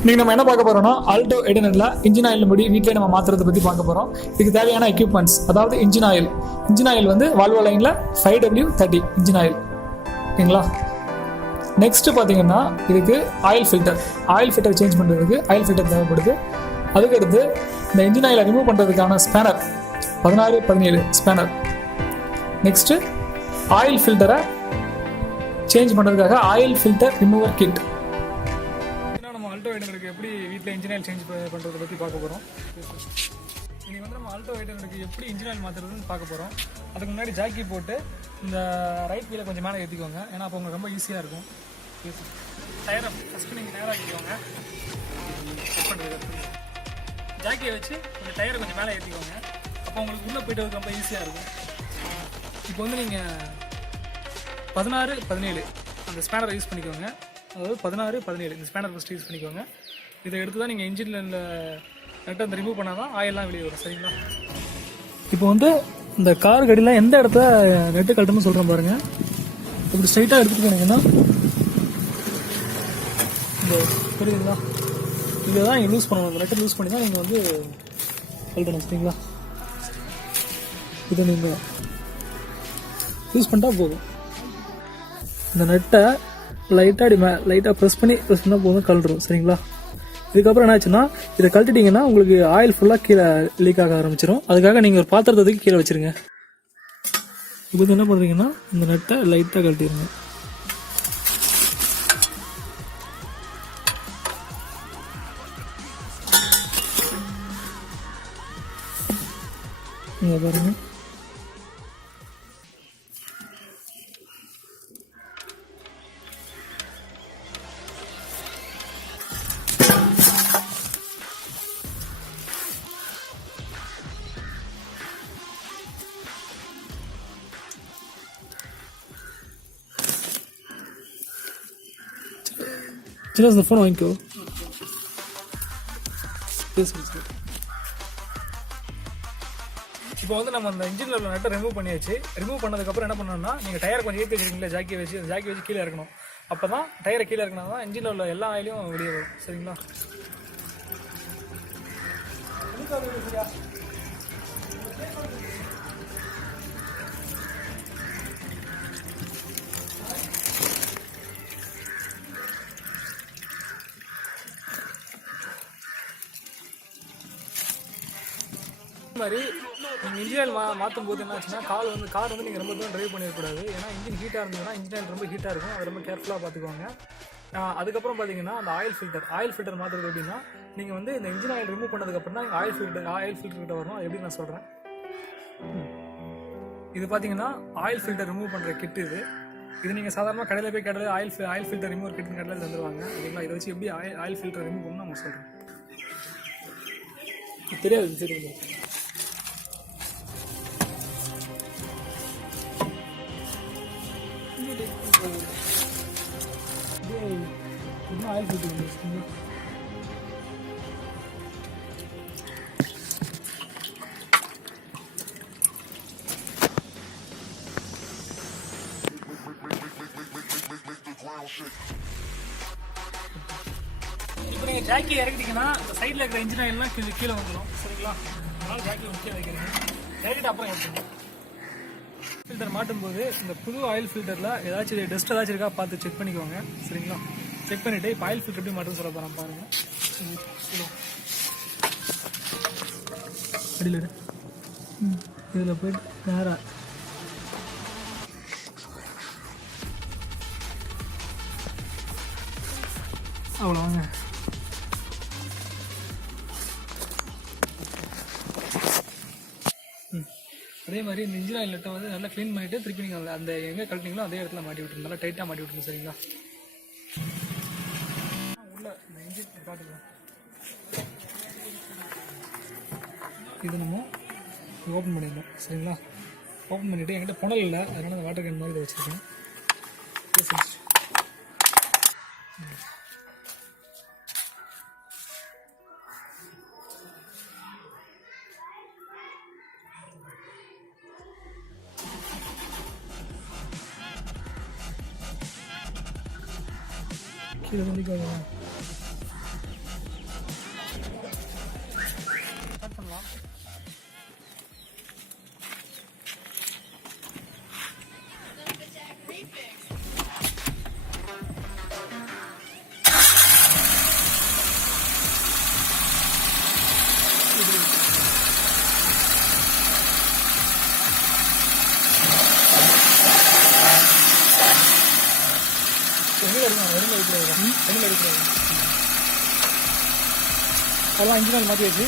இன்னைக்கு நம்ம என்ன பார்க்க போறோம்னா ஆல்டோ 800ல இன்ஜின் ஆயில் முடி வீட்டிலே நம்ம மாத்துறதை பற்றி பார்க்க போறோம். இதுக்கு தேவையான எக்யூப்மெண்ட்ஸ், அதாவது இன்ஜின் ஆயில் வந்து வால்வோ லைனில் 5W30 இன்ஜின் ஆயில். ஓகேங்களா? நெக்ஸ்ட் பார்த்தீங்கன்னா இதுக்கு ஆயில் ஃபில்டர் சேஞ்ச் பண்ணுறதுக்கு ஆயில் ஃபில்டர் தேவைப்படுது. அதுக்கடுத்து இந்த இன்ஜின் ஆயிலை ரிமூவ் பண்ணுறதுக்கான ஸ்பேனர் 16-17 ஸ்பேனர். நெக்ஸ்ட்டு ஆயில் ஃபில்டரை சேஞ்ச் பண்ணுறதுக்காக ஆயில் ஃபில்டர் ரிமூவர் கிட். நம்ம ஆல்டோ 800க்கு எப்படி வீட்டில் இன்ஜின் ஆயில் சேஞ்ச் பண்ணுறதை பற்றி பார்க்க போகிறோம். இன்றைக்கி வந்து நம்ம ஆல்டோ 800க்கு எப்படி இன்ஜின் ஆயில் மாற்றுறதுன்னு பார்க்க போகிறோம். அதுக்கு முன்னாடி ஜாக்கி போட்டு இந்த ரைட் வீலை கொஞ்சம் மேலே ஏற்றிக்கோங்க, ஏன்னா அப்போ உங்களுக்கு ரொம்ப ஈஸியாக இருக்கும். டயரை ஃபஸ்ட்டு நீங்கள் டயர் ஆக்கிக்கோங்க. செக் பண்ணுறது ஜாக்கியை வச்சு இந்த டயரை கொஞ்சம் மேலே ஏற்றிக்கோங்க, அப்போ உங்களுக்கு உள்ளே போய்ட்டு ரொம்ப ஈஸியாக இருக்கும். இப்போ வந்து நீங்கள் 16-17 அந்த ஸ்பேனரை யூஸ் பண்ணிக்கோங்க. அதாவது 16-17 இந்த ஸ்பேனர் ஃபஸ்ட்டு யூஸ் பண்ணிக்கோங்க. இதை எடுத்து தான் நீங்கள் இன்ஜினில் நெட்டை அந்த ரிமூவ் பண்ணால் தான் ஆயிலெலாம் வெளியே வரும். சரிங்களா? இப்போ வந்து இந்த கார் கடியில் எந்த இடத்துல நெட்டு கழட்டணும்னு சொல்கிறேன் பாருங்கள். இப்படி ஸ்ட்ரைட்டாக எடுத்துகிட்டு போனீங்கன்னா இந்த புரியுதுங்களா, இதை தான் நீங்கள் லூஸ் பண்ணணும். அந்த நெட்டை லூஸ் பண்ணி தான் நீங்கள் வந்து கழட்டணும். சரிங்களா? இதை நீங்கள் யூஸ் பண்ணிட்டா போதும். இந்த நெட்டை லைட்டாக ப்ரெஸ் பண்ணால் போதும், கழட்டுரும். சரிங்களா? இதுக்கப்புறம் என்ன ஆச்சுன்னா, இதை கழட்டிட்டிங்கன்னா உங்களுக்கு ஆயில் ஃபுல்லாக கீழே லீக் ஆக ஆரம்பிச்சிடும். அதுக்காக நீங்கள் ஒரு பாத்திரத்துக்கு கீழே வச்சுருங்க. இப்போ என்ன பண்ணுறீங்கன்னா இந்த நெட்டை லைட்டாக கழட்டிடுங்க. இங்கே பாருங்க, சின்ன இந்த ஃபோன் வாங்கிக்கோ. இப்போ வந்து நம்ம அந்த இன்ஜினில் உள்ள நட்டை ரிமூவ் பண்ணியாச்சு. ரிமூவ் பண்ணதுக்கப்புறம் என்ன பண்ணணும்னா, நீங்கள் டயரை கொஞ்சம் ஏற்றி வச்சுருக்கீங்களா, ஜாக்கி வச்சு கீழே இருக்கணும். அப்போ தான் டயரை கீழே இருக்கணும் தான் இன்ஜினில் உள்ள எல்லா ஆயிலையும் வெளியே வரும். சரிங்களா? மாதிரி நீங்கள் இன்ஜின் ஆயில் மாற்றும் போது என்ன ஆச்சுன்னா, கார் வந்து நீங்கள் ரொம்ப தூரம் ட்ரைவ் பண்ணிடக்கூடாது. ஏன்னா இன்ஜின் ஹீட்டாக இருந்ததுன்னா இன்ஜின் ஆயில் ரொம்ப ஹீட்டாக இருக்கும். அதை ரொம்ப கேர்ஃபுல்லாக பார்த்துக்கோங்க. அதுக்கப்புறம் பார்த்தீங்கன்னா அந்த ஆயில் ஃபில்டர் மாற்றுறது எப்படின்னா, நீங்கள் வந்து இந்த இன்ஜின் ஆயில் ரிமூவ் பண்ணதுக்கப்புறம் தான் ஆயில் ஃபில்டர் கிட்ட வரணும். எப்படி நான் சொல்கிறேன், இது பார்த்தீங்கன்னா ஆயில் ஃபில்டர் ரிமூவ் பண்ணுற கிட்டு. இது நீங்கள் சாதாரணமாக கடையில் போய் கேட்டாலே ஆயில் ஃபில்டர் ரிமூவ் கிட்டு கடையில் தந்துடுவாங்க. ஓகேங்களா? இதை வச்சு எப்படி ஆயில் ஃபில்டர் ரிமூவ் பண்ணணும் அவங்க சொல்கிறேன். தெரியாது, தெரியுது. ஆயில் ஃபில்டர் இப்போ நீங்கள் ஜாக்கி இறக்கிட்டீங்கன்னா இந்த சைடில் இருக்கிற இன்ஜின் ஆயில்லாம் கீழே வந்துடும். சரிங்களா? அதனால் ஜாக்கி முக்கியம் வைக்கிறீங்க. இறக்கிட்டு அப்புறம் எடுத்துக்கணும். ஃபில்டர் மாட்டும் போது இந்த புது ஆயில் ஃபில்டரில் ஏதாச்சும் டஸ்ட் ஏதாச்சும் இருக்கா பார்த்து செக் பண்ணிக்கோங்க. சரிங்களா? செக் பண்ணிவிட்டு இப்போ ஆயில் ஃபில்டர் எப்படி மாட்டும் சொல்ல போகிறேன் பாருங்கள். அடியில் இதில் போய்ட்டு நேராக அவ்வளோ வாங்க. அதே மாதிரி இந்த இன்ஜின் ஆயில் நெட்டை வந்து நல்லா க்ளீன் பண்ணிவிட்டு திருப்பி நீங்கள் அந்த எங்கே கழட்டிங்களோ அதே இடத்துல மாட்டி விட்டுருங்க. நல்லா டைட்டாக மாட்டி விட்டுருங்க. சரிங்களா? உள்ள இந்த இன்ஜின் காட்டுக்கலாம். இது நம்ம ஓப்பன் பண்ணிடணும். சரிங்களா? ஓப்பன் பண்ணிவிட்டு என்கிட்ட புனல் இல்லை, அதனால் அந்த வாட்டர் கேன் மாதிரி இதை வச்சுருக்கேன். கீழே இடையில எடுக்கிறது அதெல்லாம் இன்ஜின் ஆயில் மாற்றியாச்சு.